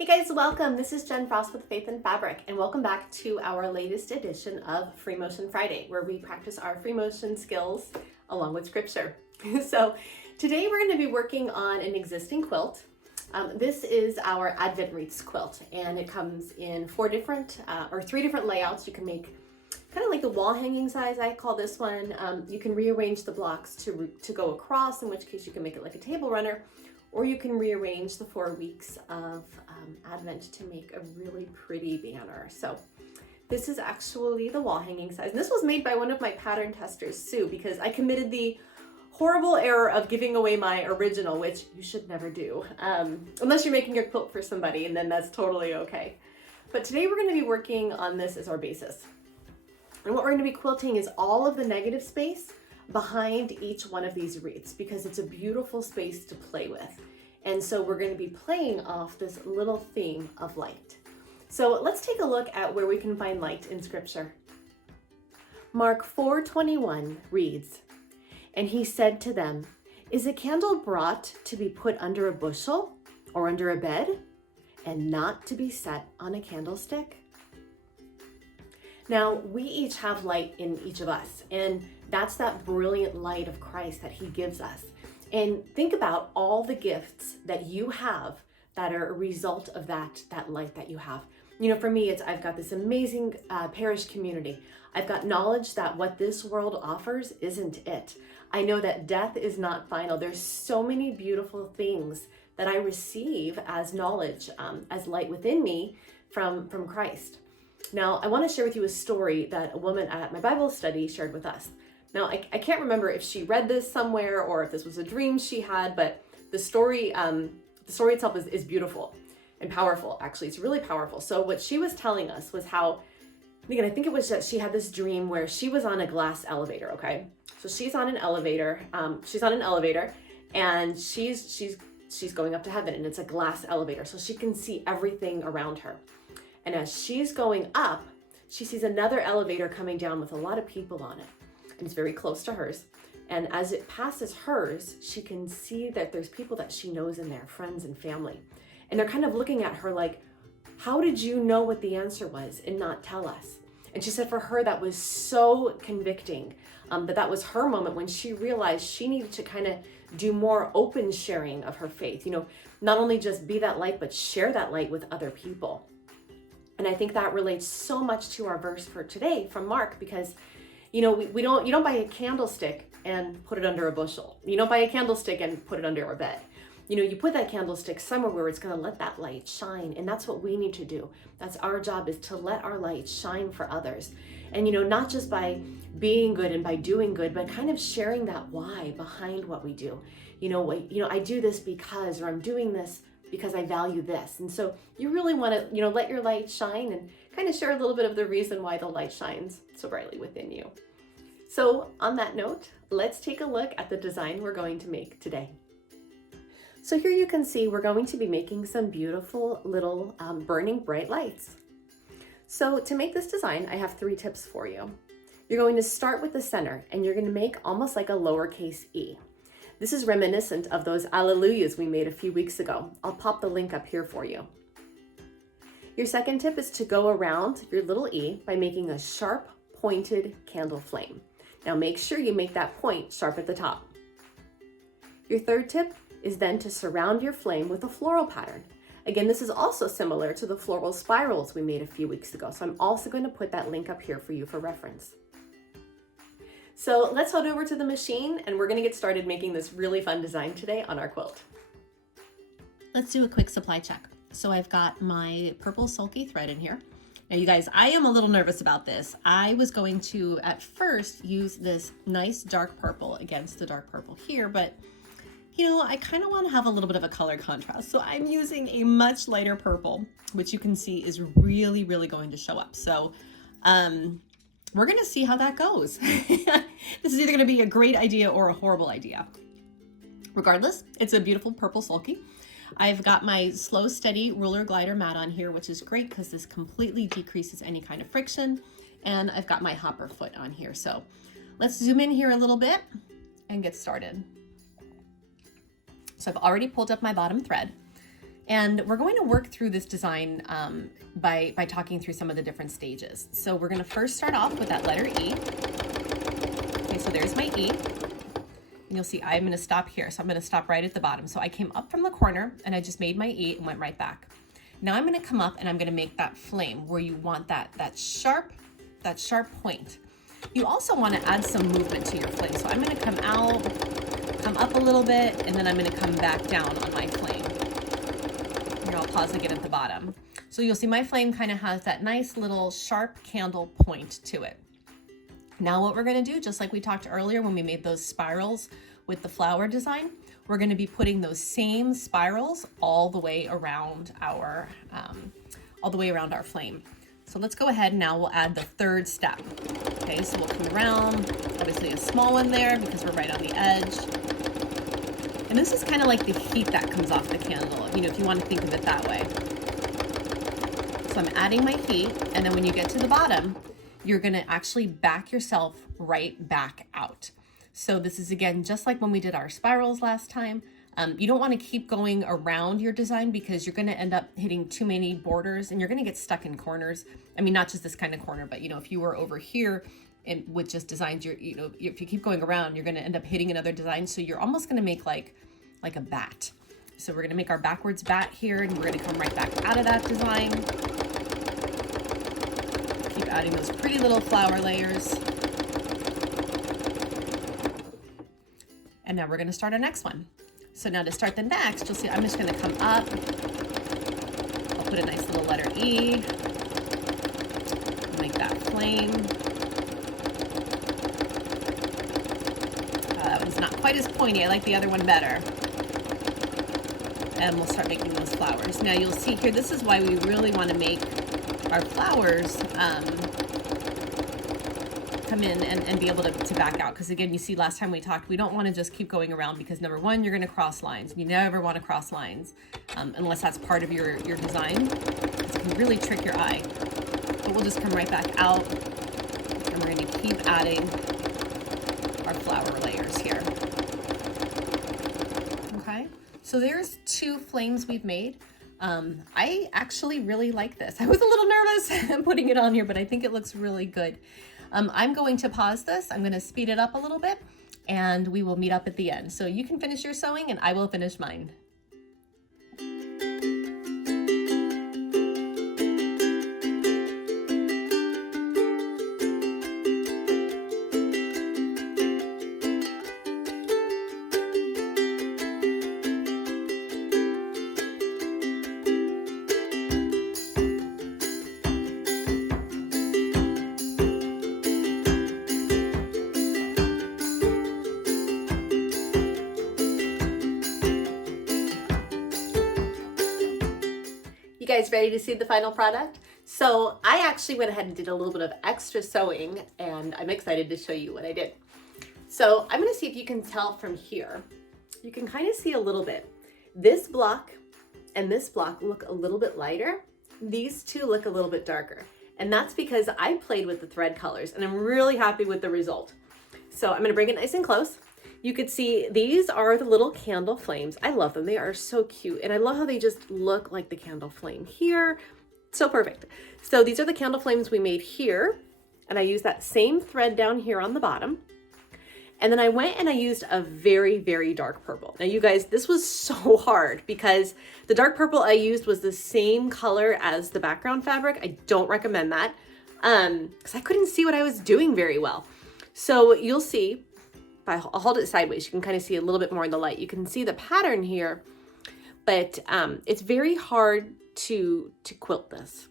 Hey guys, welcome. This is Jen Frost with Faith and Fabric, and welcome back to our latest edition of Free Motion Friday, where we practice our free motion skills along with scripture. So today we're going to be working on an existing quilt. This is our Advent Wreaths quilt, and it comes in three different layouts. You can make kind of like the wall hanging size, I call this one. You can rearrange the blocks to go across, in which case you can make it like a table runner, or you can rearrange the 4 weeks of Advent to make a really pretty banner. So this is actually the wall hanging size. And this was made by one of my pattern testers, Sue, because I committed the horrible error of giving away my original, which you should never do, unless you're making a quilt for somebody, and then that's totally okay. But today we're going to be working on this as our basis. And what we're going to be quilting is all of the negative space behind each one of these wreaths, because it's a beautiful space to play with. And so we're going to be playing off this little theme of light. So let's take a look at where we can find light in scripture. Mark 4:21 reads, "And he said to them, 'Is a candle brought to be put under a bushel or under a bed, and not to be set on a candlestick?'" Now, we each have light in each of us, and that's that brilliant light of Christ that he gives us. And think about all the gifts that you have that are a result of that light that you have. You know, for me, I've got this amazing parish community. I've got knowledge that what this world offers isn't it. I know that death is not final. There's so many beautiful things that I receive as knowledge, as light within me from Christ. Now, I want to share with you a story that a woman at my Bible study shared with us. Now, I can't remember if she read this somewhere or if this was a dream she had, but the story itself is beautiful and powerful. Actually, it's really powerful. So what she was telling us was how, again, I think it was that she had this dream where she was on a glass elevator. Okay, so she's on an elevator. And she's going up to heaven, and it's a glass elevator, so she can see everything around her. And as she's going up, she sees another elevator coming down with a lot of people on it. And it's very close to hers. And as it passes hers, she can see that there's people that she knows in there, friends and family. And they're kind of looking at her like, how did you know what the answer was and not tell us? And she said for her, that was so convicting, that was her moment when she realized she needed to kind of do more open sharing of her faith. You know, not only just be that light, but share that light with other people. And I think that relates so much to our verse for today from Mark, because you know, you don't buy a candlestick and put it under a bushel. You don't buy a candlestick and put it under a bed. You know, you put that candlestick somewhere where it's going to let that light shine. And that's what we need to do. That's our job, is to let our light shine for others. And, you know, not just by being good and by doing good, but kind of sharing that why behind what we do. You know, I do this because, or I'm doing this because I value this. And so you really want to, you know, let your light shine and kind of share a little bit of the reason why the light shines so brightly within you. So on that note, let's take a look at the design we're going to make today. So here you can see we're going to be making some beautiful little burning bright lights. So to make this design, I have 3 tips for you. You're going to start with the center, and you're going to make almost like a lowercase e. This is reminiscent of those alleluias we made a few weeks ago. I'll pop the link up here for you. Your second tip is to go around your little e by making a sharp pointed candle flame. Now make sure you make that point sharp at the top. Your third tip is then to surround your flame with a floral pattern. Again, this is also similar to the floral spirals we made a few weeks ago, so I'm also going to put that link up here for you for reference. So let's head over to the machine, and we're going to get started making this really fun design today on our quilt. Let's do a quick supply check. So I've got my purple sulky thread in here. Now you guys, I am a little nervous about this. I was going to at first use this nice dark purple against the dark purple here, but you know, I kind of want to have a little bit of a color contrast. So I'm using a much lighter purple, which you can see is really, really going to show up. So we're going to see how that goes. This is either going to be a great idea or a horrible idea. Regardless, it's a beautiful purple sulky. I've got my slow steady ruler glider mat on here, which is great because this completely decreases any kind of friction. And I've got my hopper foot on here. So let's zoom in here a little bit and get started. So I've already pulled up my bottom thread, And we're going to work through this design by talking through some of the different stages. So we're going to first start off with that letter E. Okay, so there's my E. And you'll see I'm going to stop here. So I'm going to stop right at the bottom. So I came up from the corner and I just made my E and went right back. Now I'm going to come up and I'm going to make that flame where you want that sharp point. You also want to add some movement to your flame. So I'm going to come out, come up a little bit, and then I'm going to come back down on my flame. Here, I'll pause again at the bottom. So you'll see my flame kind of has that nice little sharp candle point to it. Now what we're going to do, just like we talked earlier when we made those spirals with the flower design, we're going to be putting those same spirals all the way around our flame. So let's go ahead and now we'll add the third step. Okay, so we'll come around, obviously a small one there because we're right on the edge. And this is kind of like the heat that comes off the candle, you know, if you want to think of it that way. So I'm adding my heat, and then when you get to the bottom, you're going to actually back yourself right back out. So this is, again, just like when we did our spirals last time. You don't want to keep going around your design because you're going to end up hitting too many borders and you're going to get stuck in corners. I mean, not just this kind of corner, but, you know, if you were over here and with just designs, you know, if you keep going around, you're going to end up hitting another design. So you're almost going to make like a bat. So we're going to make our backwards bat here, and we're going to come right back out of that design. Keep adding those pretty little flower layers. And now we're going to start our next one. So now to start the next, you'll see I'm just going to come up. I'll put a nice little letter E. Make that flame. That one's not quite as pointy. I like the other one better. And we'll start making those flowers. Now you'll see here, this is why we really want to make our flowers come in and be able to back out. Because again, you see last time we talked, we don't want to just keep going around because number one, you're going to cross lines. You never want to cross lines unless that's part of your design. It can really trick your eye. But we'll just come right back out, and we're going to keep adding our flower layers here. Okay, so there's 2 flames we've made. I actually really like this. I was a little nervous putting it on here, but I think it looks really good. I'm going to pause this. I'm going to speed it up a little bit, and we will meet up at the end. So you can finish your sewing and I will finish mine. Guys ready to see the final product? So I actually went ahead and did a little bit of extra sewing, and I'm excited to show you what I did. So I'm going to see if you can tell from here. You can kind of see a little bit. This block and this block look a little bit lighter. These two look a little bit darker. And that's because I played with the thread colors, and I'm really happy with the result. So I'm going to bring it nice and close. You could see these are the little candle flames. I love them. They are so cute. And I love how they just look like the candle flame here. So perfect. So these are the candle flames we made here. And I used that same thread down here on the bottom. And then I went and I used a very, very dark purple. Now you guys, this was so hard because the dark purple I used was the same color as the background fabric. I don't recommend that because I couldn't see what I was doing very well. So you'll see, I'll hold it sideways. You can kind of see a little bit more in the light. You can see the pattern here, but it's very hard to quilt this.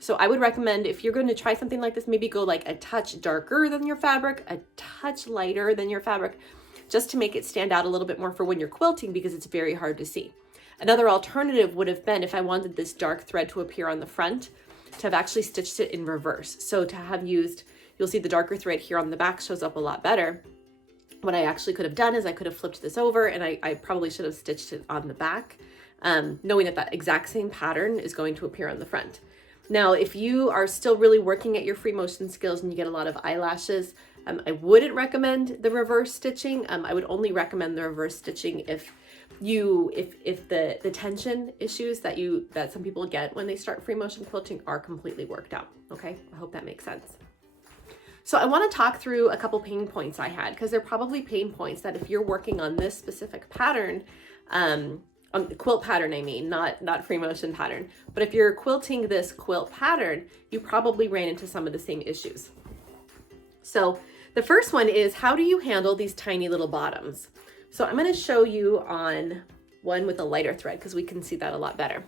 So I would recommend if you're going to try something like this, maybe go like a touch darker than your fabric, a touch lighter than your fabric, just to make it stand out a little bit more for when you're quilting because it's very hard to see. Another alternative would have been if I wanted this dark thread to appear on the front, to have actually stitched it in reverse. So to have used, you'll see the darker thread here on the back shows up a lot better. What I actually could have done is I could have flipped this over, and I probably should have stitched it on the back, knowing that that exact same pattern is going to appear on the front. Now, if you are still really working at your free motion skills and you get a lot of eyelashes, I wouldn't recommend the reverse stitching. I would only recommend the reverse stitching if if the tension issues that some people get when they start free motion quilting are completely worked out. Okay, I hope that makes sense. So I want to talk through a couple pain points I had, because they're probably pain points that if you're working on this specific pattern, on the quilt pattern, I mean, not free motion pattern, but if you're quilting this quilt pattern, you probably ran into some of the same issues. So the first one is, how do you handle these tiny little bottoms? So I'm going to show you on one with a lighter thread because we can see that a lot better.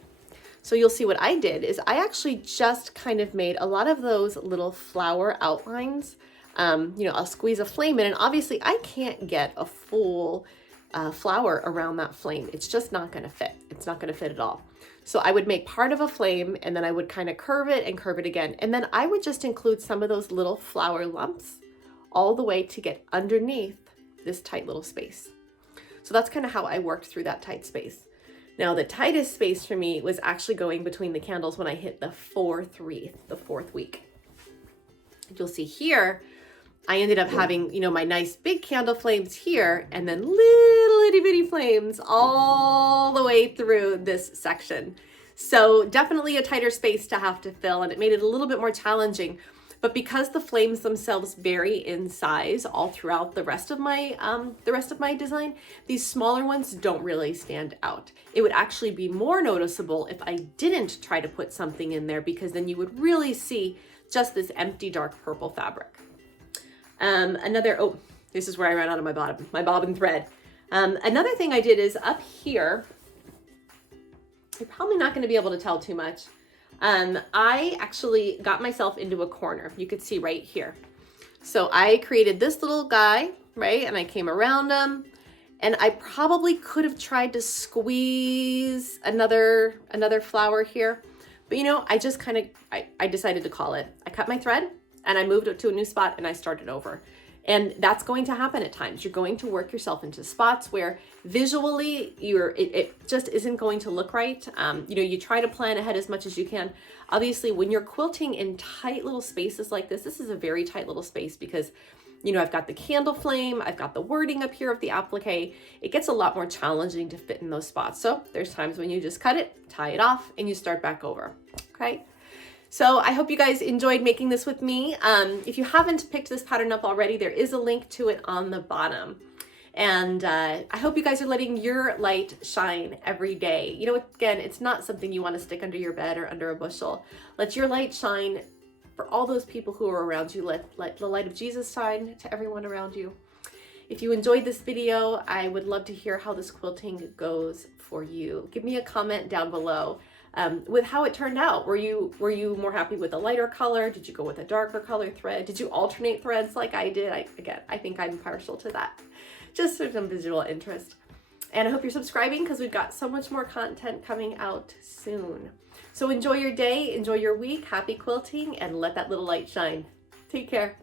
So you'll see what I did is I actually just kind of made a lot of those little flower outlines. I'll squeeze a flame in, and obviously I can't get a full flower around that flame. It's just not going to fit. It's not going to fit at all. So I would make part of a flame, and then I would kind of curve it and curve it again. And then I would just include some of those little flower lumps all the way to get underneath this tight little space. So that's kind of how I worked through that tight space. Now, the tightest space for me was actually going between the candles when I hit the fourth wreath, the fourth week. You'll see here, I ended up having, my nice big candle flames here, and then little itty bitty flames all the way through this section. So definitely a tighter space to have to fill, and it made it a little bit more challenging. But because the flames themselves vary in size all throughout the rest of my design, these smaller ones don't really stand out. It would actually be more noticeable if I didn't try to put something in there, because then you would really see just this empty dark purple fabric. This is where I ran out of my bobbin thread. Another thing I did is up here, you're probably not going to be able to tell too much. I actually got myself into a corner. You could see right here. So I created this little guy, right? And I came around him, and I probably could have tried to squeeze another flower here, but I just I decided to call it. I cut my thread and I moved it to a new spot and I started over. And that's going to happen at times. You're going to work yourself into spots where visually it just isn't going to look right. You try to plan ahead as much as you can. Obviously, when you're quilting in tight little spaces like this is a very tight little space because, I've got the candle flame, I've got the wording up here of the applique. It gets a lot more challenging to fit in those spots. So there's times when you just cut it, tie it off, and you start back over, okay? So I hope you guys enjoyed making this with me. If you haven't picked this pattern up already, there is a link to it on the bottom. And I hope you guys are letting your light shine every day. Again, it's not something you want to stick under your bed or under a bushel. Let your light shine for all those people who are around you. Let the light of Jesus shine to everyone around you. If you enjoyed this video, I would love to hear how this quilting goes for you. Give me a comment down below. With how it turned out. Were you more happy with a lighter color? Did you go with a darker color thread? Did you alternate threads like I did? I think I'm partial to that, just for some visual interest. And I hope you're subscribing because we've got so much more content coming out soon. So enjoy your day, enjoy your week, happy quilting, and let that little light shine. Take care.